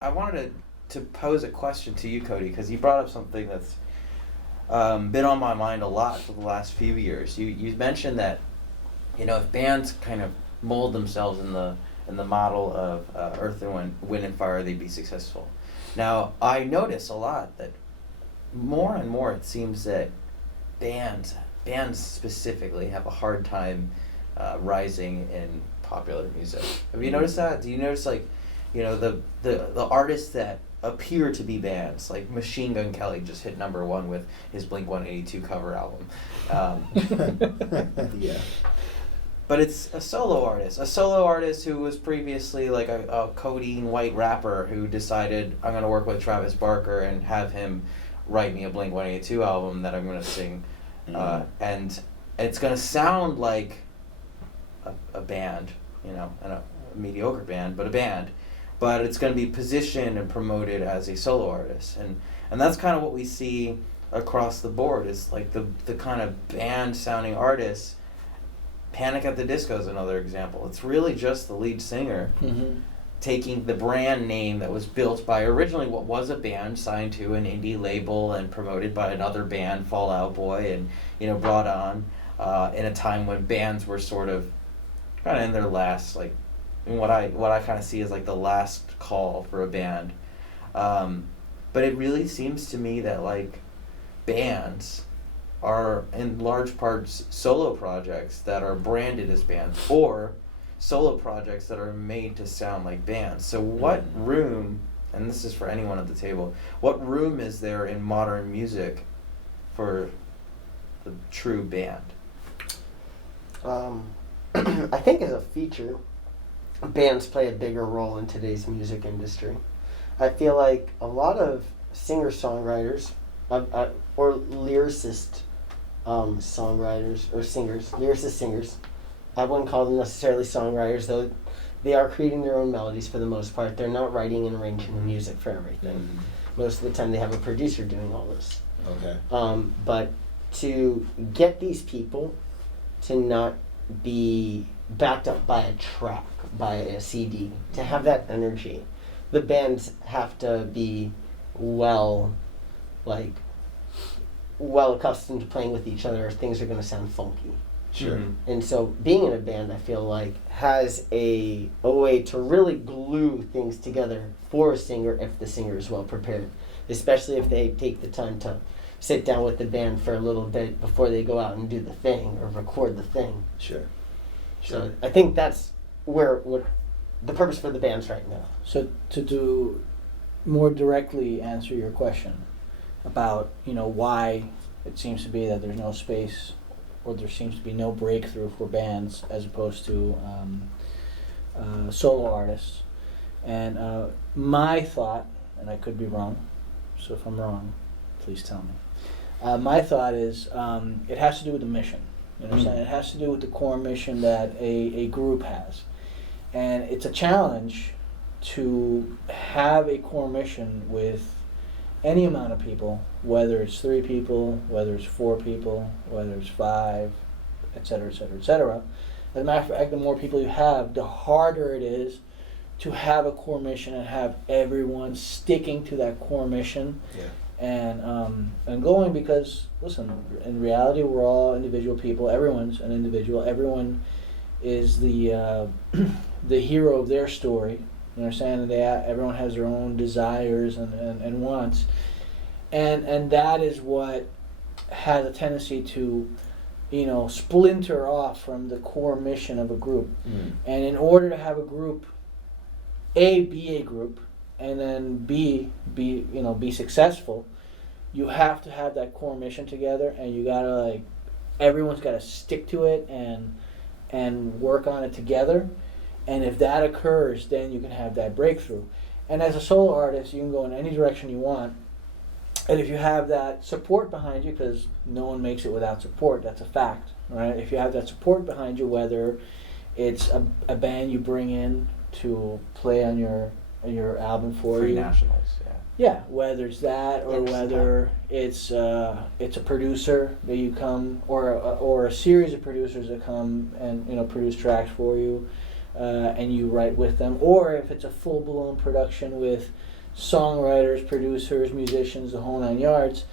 I wanted to pose a question to you, Cody, because you brought up something that's been on my mind a lot for the last few years. You mentioned that if bands kind of mold themselves in the model of Earth and Wind and Fire, they'd be successful. Now I notice a lot that more and more it seems that bands specifically have a hard time rising in popular music. Have you noticed that? Do you notice the artists that appear to be bands, like Machine Gun Kelly just hit #1 with his Blink-182 cover album. Yeah. But it's a solo artist who was previously like a codeine white rapper who decided, I'm going to work with Travis Barker and have him write me a Blink-182 album that I'm going to sing. And it's going to sound like a band, and a mediocre band, but a band. But it's going to be positioned and promoted as a solo artist. And that's kind of what we see across the board, is like the kind of band sounding artists. Panic at the Disco is another example. It's really just the lead singer taking the brand name that was built by originally what was a band signed to an indie label and promoted by another band, Fall Out Boy, and brought on in a time when bands were sort of kind of in their last, like, what I kind of see as like the last call for a band. But it really seems to me that like bands are in large parts solo projects that are branded as bands, or solo projects that are made to sound like bands. So what room, and this is for anyone at the table, what room is there in modern music for the true band? I think as a feature, bands play a bigger role in today's music industry. I feel like a lot of singer-songwriters or lyricist songwriters or singers, lyricist singers, I wouldn't call them necessarily songwriters, though they are creating their own melodies for the most part. They're not writing and arranging the music for everything. Most of the time they have a producer doing all this. Okay. But to get these people to not be backed up by a track, by a CD, to have that energy, the bands have to be well accustomed to playing with each other, or things are going to sound funky. Sure. Mm-hmm. And so being in a band, I feel like, has a way to really glue things together for a singer if the singer is well prepared, especially if they take the time to sit down with the band for a little bit before they go out and do the thing or record the thing. Sure. So I think that's what the purpose for the bands right now. So to more directly answer your question about why it seems to be that there's no space, or there seems to be no breakthrough for bands as opposed to solo artists, and my thought, and I could be wrong, so if I'm wrong, please tell me. My thought is it has to do with the mission. You know what I'm saying? It has to do with the core mission that a group has. And it's a challenge to have a core mission with any amount of people, whether it's 3 people, whether it's 4 people, whether it's 5, et cetera, et cetera, et cetera. As a matter of fact, the more people you have, the harder it is to have a core mission and have everyone sticking to that core mission. Yeah. And going, because listen, in reality we're all individual people. Everyone's an individual. Everyone is the the hero of their story. You understand? Everyone has their own desires and wants, and that is what has a tendency to splinter off from the core mission of a group. And in order to have a group, be a group, and then be successful, you have to have that core mission together, and you gotta everyone's gotta stick to it and work on it together. And if that occurs, then you can have that breakthrough. And as a solo artist, you can go in any direction you want. And if you have that support behind you, because no one makes it without support, that's a fact, right? If you have that support behind you, whether it's a band you bring in to play on your album for Free you. nationals, yeah. Yeah, whether it's that, or whether it's a producer that you come, or a series of producers that come and produce tracks for you, and you write with them, or if it's a full-blown production with songwriters, producers, musicians, the whole 9 yards.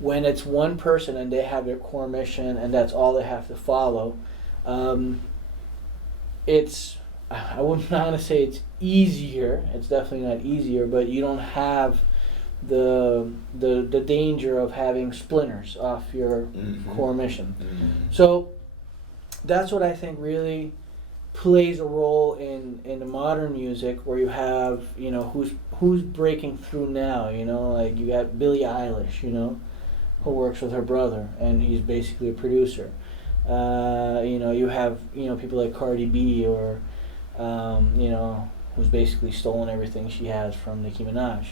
When it's one person and they have their core mission and that's all they have to follow, it's, I wouldn't want to say it's easier. It's definitely not easier, but you don't have the danger of having splinters off your core mission. So that's what I think really plays a role in the modern music, where you have, you know, who's breaking through now, you know, like you got Billie Eilish, you know, who works with her brother and he's basically a producer. You know, you have, you know, people like Cardi B, or you know, who's basically stolen everything she has from Nicki Minaj.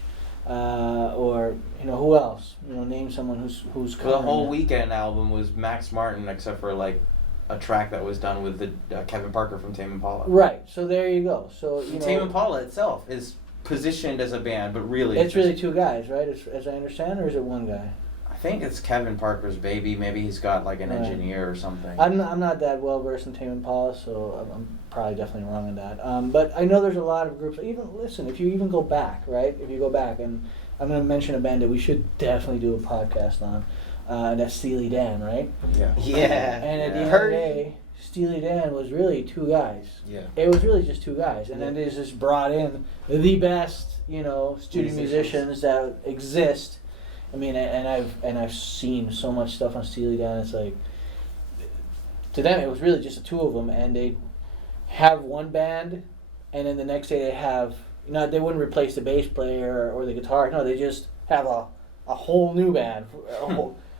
Or, you know, who else? You know, name someone who's The whole Weekend album was Max Martin, except for like a track that was done with the Kevin Parker from Tame Impala. Right. So there you go. So you know, Tame Impala itself is positioned as a band, but really it's really two guys, right? As I understand, or is it one guy? I think it's Kevin Parker's baby. Maybe he's got like an engineer or something. I'm not that well versed in Tame Impala, so I'm probably definitely wrong on that. But I know there's a lot of groups. Even listen, if you even go back, right? If you go back, and I'm going to mention a band that we should definitely do a podcast on, and that's Steely Dan, right? Yeah. Yeah. And at the end of the day, Steely Dan was really two guys. Yeah. It was really just two guys, and then they just brought in the best, you know, studio musicians that exist. I mean, and I've seen so much stuff on Steely Dan. It's like, to them, it was really just the two of them, and they'd have one band, and then the next day they have, you know, they wouldn't replace the bass player or the guitar. No, they just have a whole new band,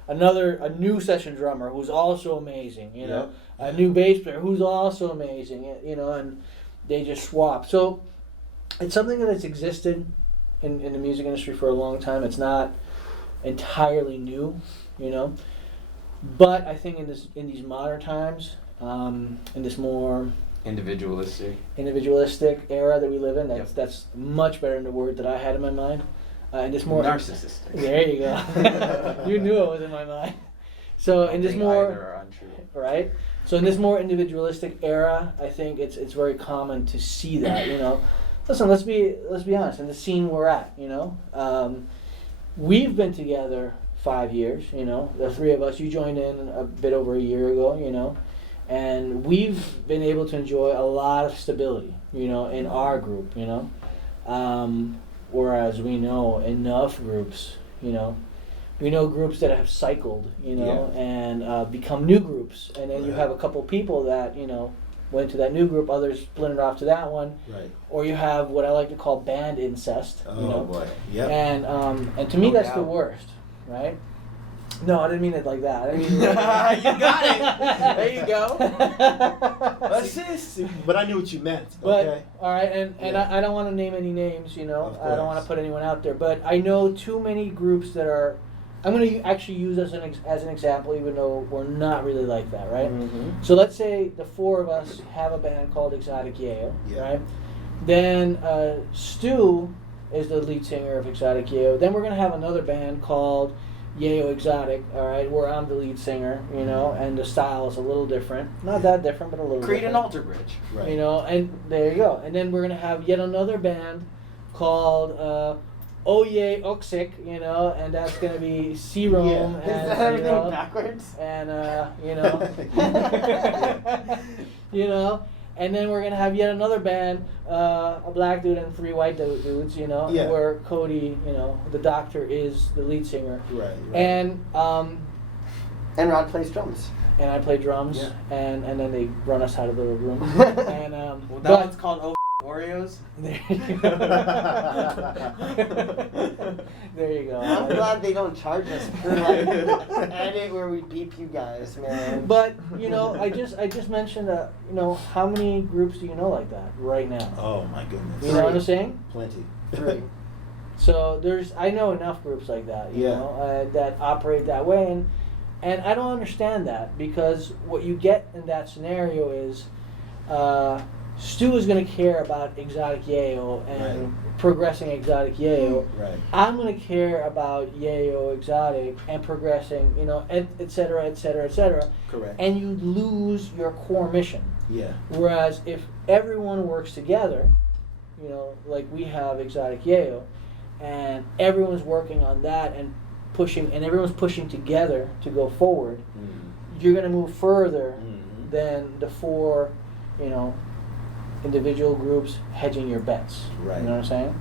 a new session drummer who's also amazing. You know, a new bass player who's also amazing. You know, and they just swap. So it's something that's existed in the music industry for a long time. It's not entirely new, you know, but I think in these modern times, in this more individualistic era that we live in, that's much better than the word that I had in my mind. And this more narcissistic. There you go. You knew it was in my mind. So in this more either are untrue. Right. So in this more individualistic era, I think it's very common to see that. You know, listen, let's be honest. In the scene we're at, you know. We've been together 5 years, you know, the three of us. You joined in a bit over a year ago, you know, and we've been able to enjoy a lot of stability, you know, in our group, you know, whereas we know enough groups, you know, we know groups that have cycled, you know, and become new groups, and then you have a couple people that, you know, went to that new group, others splintered off to that one. Right. Or you have what I like to call band incest. Oh, you know? boy. Yep. And to me that's the worst, right? No, I didn't mean it like that. I mean, you got it. There you go. Assist. But I knew what you meant. But, okay. all right, and I don't want to name any names, you know. I don't want to put anyone out there, but I know too many groups that are. I'm going to actually use as an example, even though we're not really like that, right? Mm-hmm. So let's say the four of us have a band called Xotic Yeyo, right? Then Stu is the lead singer of Xotic Yeyo. Then we're going to have another band called Yeyo Xotic, all right, where I'm the lead singer, you know, and the style is a little different. Not that different, but a little Create different. an alter bridge. Right. You know, and there you go. And then we're going to have yet another band called Oye Oxic, you know, and that's going to be Serum. Is And, that you everything know, backwards? and, you know, you know, and then we're going to have yet another band, a black dude and three white dudes, you know, where Cody, you know, the doctor is the lead singer. Right. And Rod plays drums. And I play drums, and then they run us out of the room. And Well, that one's called Oreos. There you go. There you go. I'm glad they don't charge us for like edit where we beep you guys, man. But you know, I just mentioned you know, how many groups do you know like that right now? Oh my goodness. You know what I'm saying? Plenty. 3. So I know enough groups like that, you know, that operate that way, and I don't understand that, because what you get in that scenario is Stu is going to care about Xotic Yeyo and progressing Xotic Yeyo. Right. I'm going to care about Yeyo Xotic and progressing, et cetera, et cetera, et cetera. Correct. And you lose your core mission. Yeah. Whereas if everyone works together, like we have Xotic Yeyo, and everyone's working on that and everyone's pushing together to go forward, you're going to move further than the four, individual groups hedging your bets. Right. You know what I'm saying?